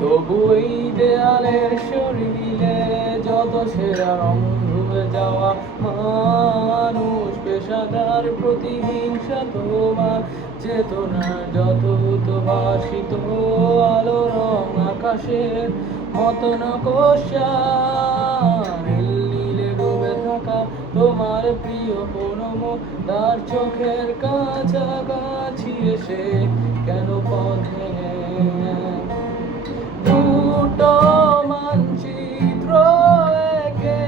তবু এই দেয়ালের শরীরে যত সেরা রং ধুয়ে যাওয়া মানুষ, পেশাদার প্রতিহিংসা তোমার চেতনার যত উদ্ভাসিত আলো রং আকাশের মতো নকশা, নীলে ডুবে থাকা তোমার প্রিয় কোনো মুখ তার চোখের কাছাকাছি এসে কেন পথ ভেঙে দুটো মানচিত্র একে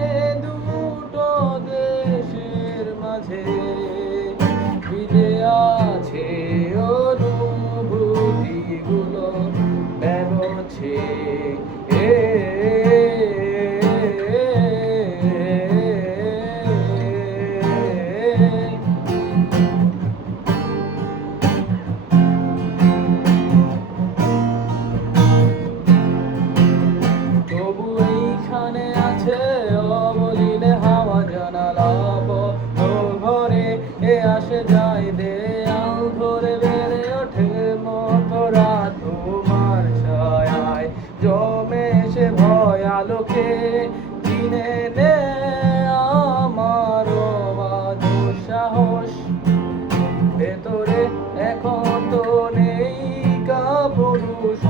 দুটো দেশের মাঝে ভিজে আছে অনুভূতিগুলো বেরোচ্ছে তবু এইখানে আছে অবলিলে হাওয়া, জানালা বন্ধ ঘরে এ আসে যায় দেয়াল ধরে বেড়ে ওঠে মতরা তোমার ছায়ায় জমে সে ভয় আলোকে চিনে নে আমার অবাধ সাহস, ভেতরে এখন তো নেই কাপুরুষ